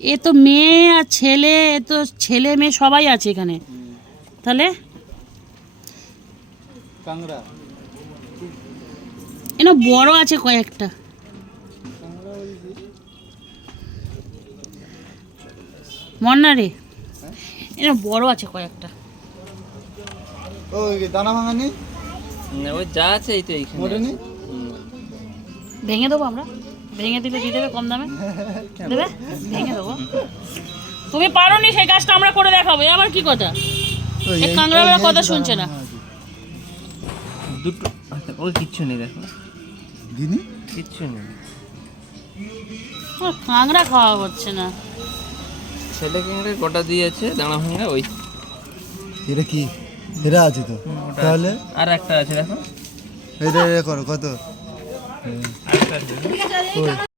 এ তো মেয়ে আর ছেলে, এ তো ছেলে মেয়ে সবাই আছে এখানে। তাহলে কাংড়া এনা বড় আছে কয়েকটা। মন্না রে, এনা বড় আছে কয়েকটা। ওই দানা ভাঙানি না ওই যা আছে এই তো এইখানে মোটেনি ভেঙে দেবো আমরা, ভেঙে দিলে দিয়ে দেবে কম দামে দেবে, ভেঙে দেবো। তুমি পারো নি সেই কাজটা আমরা করে দেখাবো, এ আবার কি কথা? এই কাংড়াওয়ালা কথা শুনছে না। দুটো ওই কিচ্ছু নেই দেখো, দিনি কিচ্ছু নেই। ও কাংড়া খাওয়া হচ্ছে না। ছেলে কিংড়ে গোটা দিয়েছে দানা ভাঙা ওই। এটা কি এরা আছে তো তাহলে আর একটা আছে দেখো, এটা করো কত আরেকটা আছে দেখো। ওই